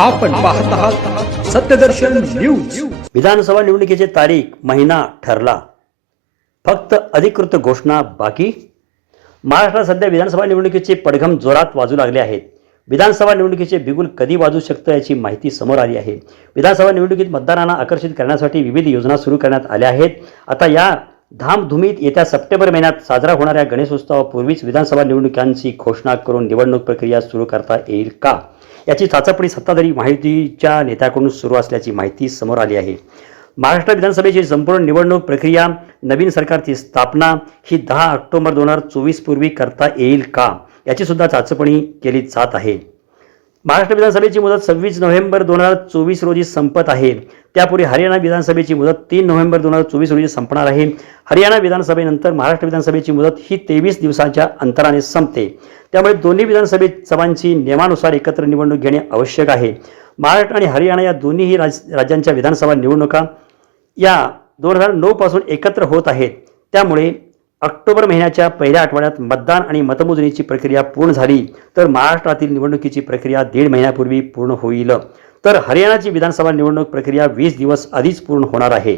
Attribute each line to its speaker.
Speaker 1: आपण पाहत आहात सत्यदर्शन न्यूज.
Speaker 2: विधानसभा निवडणुकीची तारीख महिना ठरला. फक्त अधिकृत घोषणा बाकी? महाराष्ट्रात सध्या विधानसभा निवडणुकीचे पडघम जोरात वाजू लागले आहेत विधानसभा निवडणुकीचे बिगुल कधी वाजू शकतं याची माहिती समोर आली आहे. विधानसभा निवडणुकीत मतदारांना आकर्षित करण्यासाठी विविध योजना सुरू करण्यात आल्या आहेत. आता या धामधुमीत येत्या सप्टेंबर महिन्यात साजरा होणाऱ्या गणेशोत्सवापूर्वीच विधानसभा निवडणुकांची घोषणा करून निवडणूक प्रक्रिया सुरू करता येईल का? याची चाचपणी सत्ताधारी माहितीच्या नेत्याकडून सुरू असल्याची माहिती समोर आली आहे. महाराष्ट्र विधानसभेची संपूर्ण निवडणूक प्रक्रिया नवीन सरकारची स्थापना ही दहा ऑक्टोबर दोन हजार चोवीसपूर्वी करता येईल का? याची सुद्धा चाचपणी केली जात आहे. महाराष्ट्र विधानसभेची मुदत सव्वीस नोव्हेंबर दोन हजार चोवीस रोजी संपत आहे. त्यापूर्वी हरियाणा विधानसभेची मुदत तीन नोव्हेंबर दोन हजार चोवीस रोजी संपणार आहे. हरियाणा विधानसभेनंतर महाराष्ट्र विधानसभेची मुदत ही तेवीस दिवसांच्या अंतराने संपते. त्यामुळे दोन्ही विधानसभे सभांची नियमानुसार एकत्र निवडणूक घेणे आवश्यक आहे. महाराष्ट्र आणि हरियाणा या दोन्हीही राज राज्यांच्या विधानसभा निवडणुका या दोन हजार नऊपासून एकत्र होत आहेत. त्यामुळे ऑक्टोबर महिन्याच्या पहिल्या आठवड्यात मतदान आणि मतमोजणीची प्रक्रिया पूर्ण झाली तर महाराष्ट्रातील निवडणुकीची प्रक्रिया दीड महिन्यापूर्वी पूर्ण होईल. तर हरियाणाची विधानसभा निवडणूक प्रक्रिया वीस दिवस आधीच पूर्ण होणार आहे.